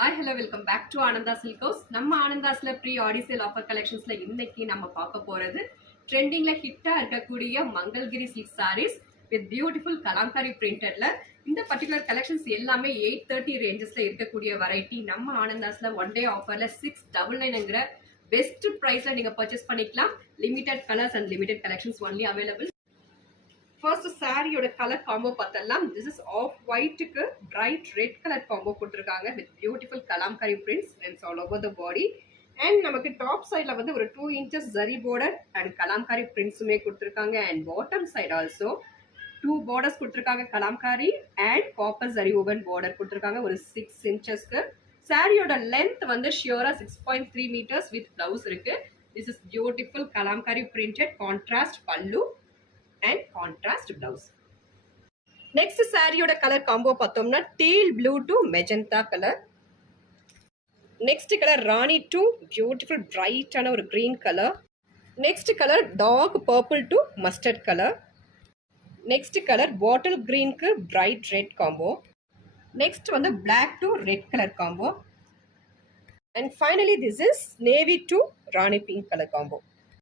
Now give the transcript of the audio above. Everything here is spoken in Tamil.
Hi, hello, welcome back to Ananda Silk House. நம்ம ஆனந்தாஸ்ல ப்ரீ ஆடி சேல் ஆஃபர் கலெக்ஷன்ஸ்ல இன்னைக்கு நம்ம பார்க்க போறது ட்ரெண்டிங்ல ஹிட்டா இருக்கக்கூடிய Mangalagiri silk sarees with beautiful Kalamkari பிரிண்டட்ல. இந்த பர்టిక్యులர் கலெக்ஷன்ஸ் எல்லாமே 830 ரேஞ்சஸ்ல இருக்கக்கூடிய வெரைட்டி நம்ம ஆனந்தாஸ்ல ஒன் டே ஆஃபர்ல 699ங்கற பெஸ்ட் பிரைஸ்ல நீங்க பர்ச்சேஸ் பண்ணிக்கலாம். Limited colours and limited collections only available. First saree oda color combo pattalam. This is off white ku bright red color combo kudutirukanga with beautiful kalamkari prints and all over the body. And namakku top side la vandu oru 2 inches zari border and kalamkari prints ume kudutirukanga, and bottom side also two borders kudutirukanga kalamkari and copper zari woven border kudutirukanga oru 6 inches ku. Saree oda length vandu sure 6.3 meters with blouse irukku. This is beautiful kalamkari printed contrast pallu and contrast blouse. Next saree oda color combo pathomna teal blue to magenta color. Next color rani to beautiful bright ana or green color. Next color dark purple to mustard color. Next color bottle green ku bright red combo. Next one the black to red color combo. And finally this is navy to rani pink color combo.